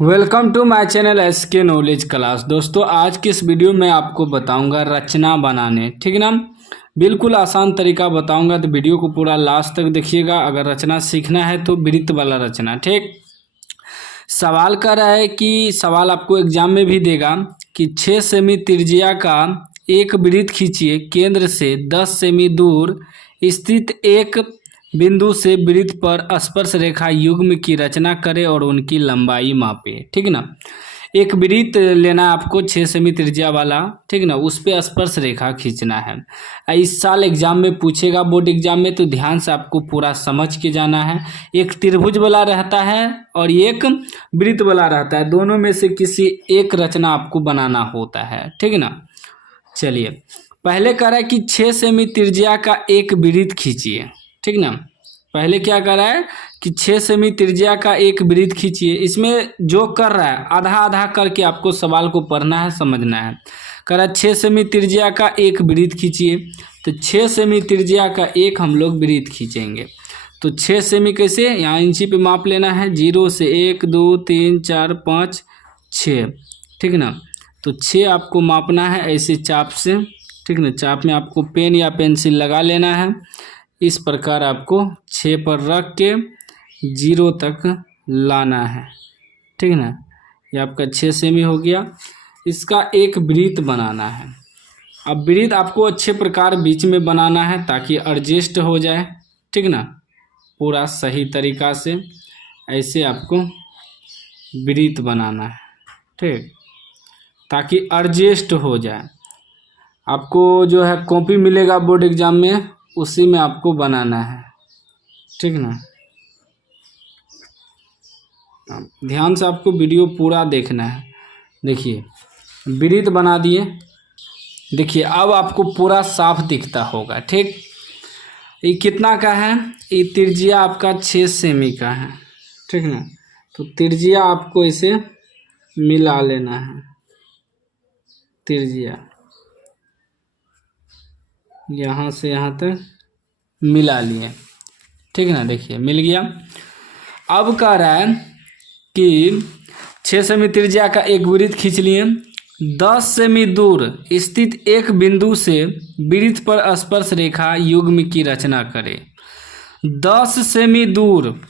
Welcome to my channel SK knowledge class. दोस्तों आज की इस वीडियो में आपको बताऊंगा रचना बनाने, ठीक ना। बिल्कुल आसान तरीका बताऊंगा, तो वीडियो को पूरा लास्ट तक देखिएगा। अगर रचना सीखना है तो वृत्त वाला रचना, ठीक। सवाल कर रहा है कि सवाल आपको एग्जाम में भी देगा कि 6 सेमी त्रिज्या का एक वृत्त खींचिए, केंद्र से 10 सेमी दूर स्थित एक बिंदु से वृत्त पर स्पर्श रेखा युग्म की रचना करें और उनकी लंबाई मापे, ठीक ना। एक वृत्त लेना है आपको 6 सेमी त्रिज्या वाला, ठीक ना। उस पे स्पर्श रेखा खींचना है। इस साल एग्जाम में पूछेगा, बोर्ड एग्जाम में, तो ध्यान से आपको पूरा समझ के जाना है। एक त्रिभुज वाला रहता है और एक वृत्त वाला रहता है, दोनों में से किसी एक रचना आपको बनाना होता है, ठीक ना। चलिए पहले कह रहा है कि 6 सेमी त्रिज्या का एक वृत्त खींचिए, ठीक ना। पहले क्या कर रहा है कि 6 सेमी त्रिज्या का एक वृत्त खींचिए। इसमें जो कर रहा है आधा आधा करके आपको सवाल को पढ़ना है, समझना है। कह रहा है 6 सेमी त्रिज्या का एक वृत्त खींचिए, तो 6 सेमी त्रिज्या का एक हम लोग वृत्त खींचेंगे। तो 6 सेमी कैसे, यहाँ इंची पे माप लेना है, 0 से 1 2 3 4 5 6, ठीक ना। तो 6 आपको मापना है ऐसे चाप से, ठीक ना। चाप में आपको पेन या पेंसिल लगा लेना है। इस प्रकार आपको 6 पर रख के 0 तक लाना है, ठीक ना। ये आपका 6 सेमी हो गया। इसका एक वृत्त बनाना है। अब वृत्त आपको अच्छे प्रकार बीच में बनाना है ताकि एडजस्ट हो जाए, ठीक ना, पूरा सही तरीका से। ऐसे आपको वृत्त बनाना है, ठीक, ताकि एडजस्ट हो जाए। आपको जो है कॉपी मिलेगा बोर्ड एग्जाम में, उसी में आपको बनाना है, ठीक ना। ध्यान से आपको वीडियो पूरा देखना है। देखिए वृत्त बना दिए, देखिए अब आपको पूरा साफ दिखता होगा, ठीक। ये कितना का है, ये त्रिज्या आपका 6 सेमी का है, ठीक ना। तो त्रिज्या आपको इसे मिला लेना है, त्रिज्या यहाँ से यहाँ तक मिला लिए, ठीक ना। देखिए मिल गया। अब कह रहा है कि 6 सेमी त्रिज्या का एक वृत्त खींच लिए, 10 सेमी दूर स्थित एक बिंदु से वृत्त पर स्पर्श रेखा युग्म की रचना करें। 10 सेमी दूर,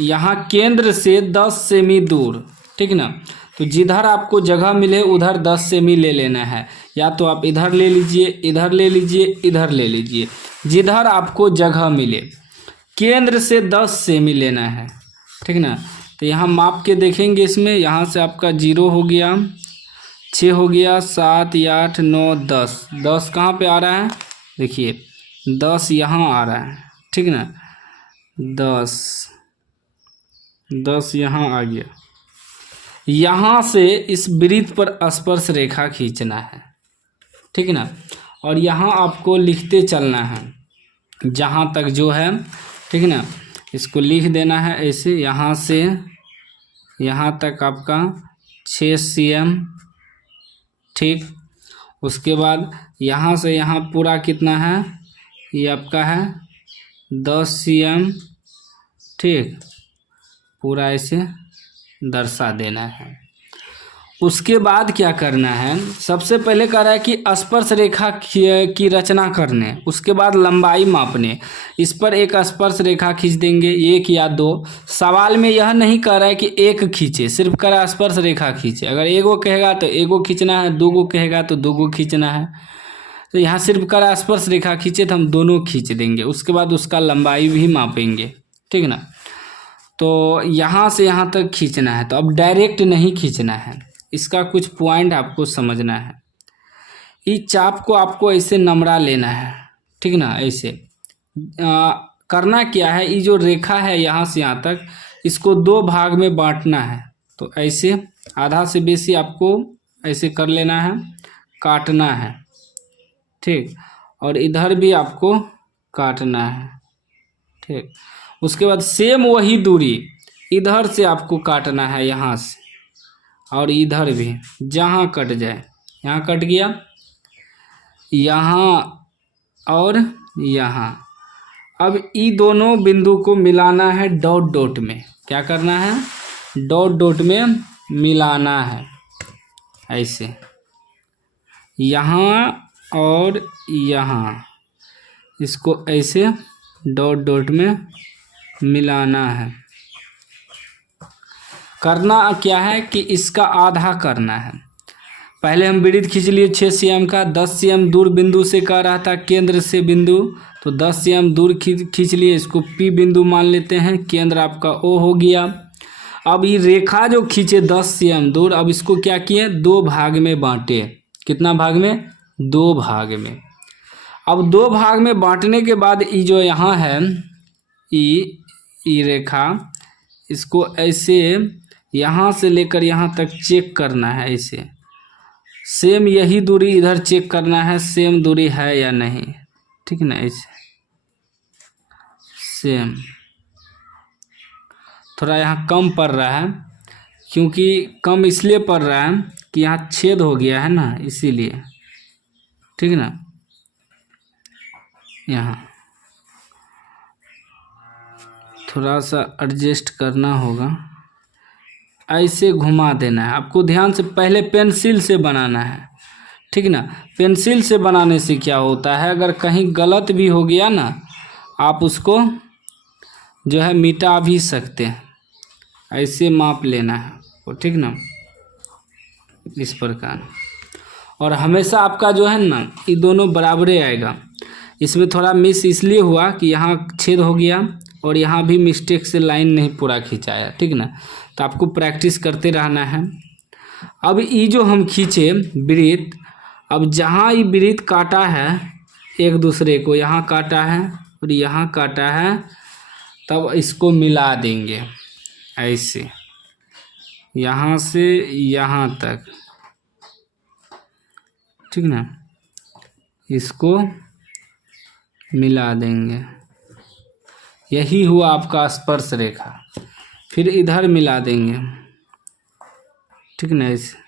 यहाँ केंद्र से 10 सेमी दूर, ठीक ना। तो जिधर आपको जगह मिले उधर 10 सेमी ले लेना है, या तो आप इधर ले लीजिए, इधर ले लीजिए, इधर ले लीजिए, जिधर आपको जगह मिले। केंद्र से 10 सेमी लेना है, ठीक ना। तो यहाँ माप के देखेंगे, इसमें यहाँ से आपका 0 हो गया, 6 हो गया, 7 8 9 10। 10 कहाँ पे आ रहा है, देखिए 10 यहाँ आ रहा है, ठीक ना। 10 यहाँ आ गया। यहाँ से इस वृत्त पर स्पर्श रेखा खींचना है, ठीक ना। और यहाँ आपको लिखते चलना है जहाँ तक जो है, ठीक ना। इसको लिख देना है ऐसे, यहाँ से यहाँ तक आपका 6 cm, ठीक। उसके बाद यहाँ से यहाँ पूरा कितना है, ये आपका है 10 cm, ठीक। पूरा ऐसे दर्शा देना है। उसके बाद क्या करना है, सबसे पहले कह रहा है कि स्पर्श रेखा की रचना करने, उसके बाद लंबाई मापने। इस पर एक स्पर्श रेखा खींच देंगे, 1 या 2। सवाल में यह नहीं कह रहा है कि एक खींचे, सिर्फ कह रहा है स्पर्श रेखा खींचे। अगर एगो कहेगा तो एगो खींचना है, 2 गो कहेगा तो 2 गो खींचना है। तो यहाँ सिर्फ कह रहा है स्पर्श रेखा खींचे, तो हम दोनों खींच देंगे। उसके बाद उसका लंबाई भी मापेंगे, ठीक ना। तो यहाँ से यहाँ तक खींचना है, तो अब डायरेक्ट नहीं खींचना है, इसका कुछ पॉइंट आपको समझना है। इस चाप को आपको ऐसे नमरा लेना है, ठीक ना। ऐसे करना क्या है, ये जो रेखा है यहाँ से यहाँ तक, इसको 2 भाग में बांटना है। तो ऐसे आधा से बेसी आपको ऐसे कर लेना है, काटना है, ठीक। और इधर भी आपको काटना है, ठीक। उसके बाद सेम वही दूरी इधर से आपको काटना है, यहाँ से, और इधर भी जहाँ कट जाए, यहाँ कट गया, यहाँ और यहाँ। अब ये दोनों बिंदु को मिलाना है डॉट डॉट में। क्या करना है, डॉट डॉट में मिलाना है, ऐसे यहाँ और यहाँ, इसको ऐसे डॉट डॉट में मिलाना है। करना क्या है कि इसका आधा करना है। पहले हम वृत्त खींच लिए 6 cm का, 10 cm दूर बिंदु से कह रहा था केंद्र से बिंदु, तो 10 cm दूर खींच लिए, इसको P बिंदु मान लेते हैं, केंद्र आपका O हो गया। अब ये रेखा जो खींचे 10 cm दूर, अब इसको क्या किए, 2 भाग में बांटे। कितना भाग में, 2 भाग में। अब 2 भाग में बांटने के बाद ये जो यहाँ है ये रेखा, इसको ऐसे यहाँ से लेकर यहाँ तक चेक करना है, ऐसे सेम यही दूरी इधर चेक करना है, सेम दूरी है या नहीं, ठीक ना, ऐसे सेम। थोड़ा यहाँ कम पड़ रहा है, क्योंकि कम इसलिए पड़ रहा है कि यहाँ छेद हो गया है ना, इसीलिए, ठीक ना। यहाँ थोड़ा सा एडजस्ट करना होगा, ऐसे घुमा देना है आपको। ध्यान से पहले पेंसिल से बनाना है, ठीक ना। पेंसिल से बनाने से क्या होता है, अगर कहीं गलत भी हो गया ना, आप उसको जो है मिटा भी सकते हैं। ऐसे माप लेना है वो, ठीक ना, इस प्रकार। और हमेशा आपका जो है ना ये दोनों बराबरे आएगा। इसमें थोड़ा मिस इसलिए हुआ कि यहाँ छेद हो गया और यहाँ भी मिस्टेक से लाइन नहीं पूरा खिंचाया, ठीक ना। तो आपको प्रैक्टिस करते रहना है। अब ये जो हम खींचे वृत्त, अब जहाँ ये वृत्त काटा है एक दूसरे को, यहाँ काटा है और यहाँ काटा है, तब इसको मिला देंगे ऐसे, यहाँ से यहाँ तक, ठीक ना, इसको मिला देंगे। यही हुआ आपका स्पर्श रेखा। फिर इधर मिला देंगे, ठीक ना, ऐसे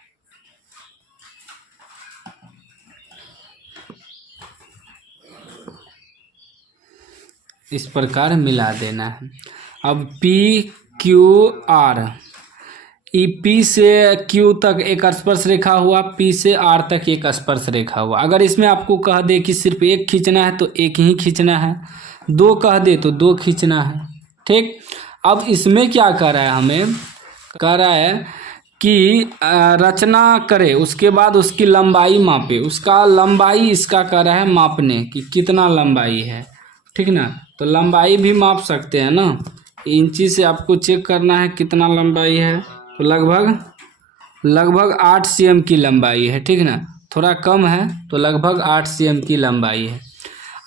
इस प्रकार मिला देना है। अब PQR, ई P से Q तक एक स्पर्श रेखा हुआ, P से R तक एक स्पर्श रेखा हुआ। अगर इसमें आपको कह दे कि सिर्फ एक खींचना है तो एक ही खींचना है, 2 कह दे तो 2 खींचना है, ठीक। अब इसमें क्या कर रहा है, हमें कह रहा है कि रचना करे, उसके बाद उसकी लंबाई मापे। उसका लंबाई इसका कह रहा है मापने कि कितना लंबाई है, ठीक ना। तो लंबाई भी माप सकते हैं ना, इंची से आपको चेक करना है कितना लंबाई है, तो लगभग 8 cm की लंबाई है, ठीक ना। थोड़ा कम है तो लगभग 8 cm की लंबाई है।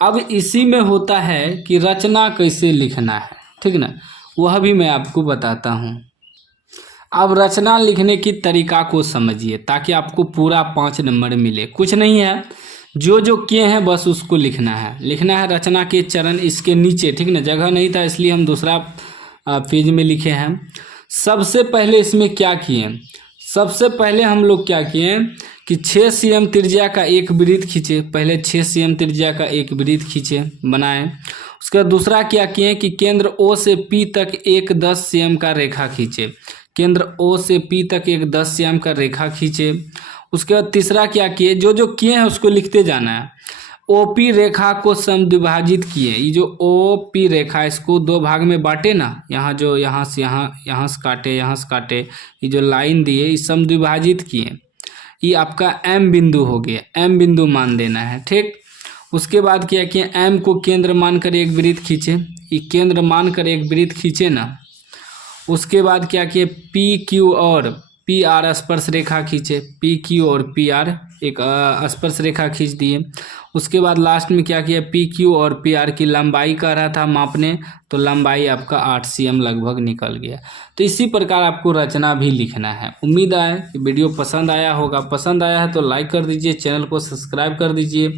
अब इसी में होता है कि रचना कैसे लिखना है, ठीक ना, वह भी मैं आपको बताता हूँ। अब रचना लिखने की तरीका को समझिए ताकि आपको पूरा 5 नंबर मिले। कुछ नहीं है, जो जो किए हैं बस उसको लिखना है रचना के चरण इसके नीचे, ठीक ना। जगह नहीं था इसलिए हम दूसरा पेज में लिखे हैं। सबसे पहले इसमें क्या किए, सबसे पहले हम लोग क्या किए कि 6 cm त्रिज्या का एक वृत्त खींचे। पहले 6 cm त्रिज्या का एक वृत्त खींचे, बनाए। उसका दूसरा क्या किए कि केंद्र O से P तक एक 10 cm का रेखा खींचे। केंद्र O से P तक एक 10 cm का रेखा खींचे। उसके बाद तीसरा क्या किए, जो जो किए हैं उसको लिखते जाना है। OP रेखा को समद्विभाजित किए। ये जो OP रेखा, इसको 2 भाग में बांटे ना, यहाँ जो यहाँ से यहाँ से काटे, ये जो लाइन दिए ये समद्विभाजित किए। ये आपका M बिंदु हो गया, M बिंदु मान देना है, ठीक। उसके बाद क्या किए, M को केंद्र मानकर एक वृत्त खींचे। ये केंद्र मानकर एक वृत्त खींचे ना। उसके बाद क्या किए, PQ और PR स्पर्श रेखा खींचे। PQ और PR एक स्पर्श रेखा खींच दिए। उसके बाद लास्ट में क्या किया, PQ और PR की लंबाई कह रहा था मापने, तो लंबाई आपका 8 cm लगभग निकल गया। तो इसी प्रकार आपको रचना भी लिखना है। उम्मीद है कि वीडियो पसंद आया होगा। पसंद आया है तो लाइक कर दीजिए, चैनल को सब्सक्राइब कर दीजिए,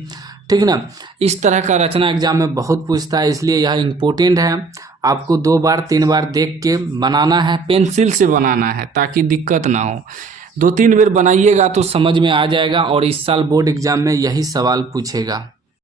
ठीक ना। इस तरह का रचना एग्जाम में बहुत पूछता है, इसलिए यह इम्पोर्टेंट है। आपको 2 बार 3 बार देख के बनाना है, पेंसिल से बनाना है ताकि दिक्कत ना हो। 2-3 बार बनाइएगा तो समझ में आ जाएगा और इस साल बोर्ड एग्जाम में यही सवाल पूछेगा।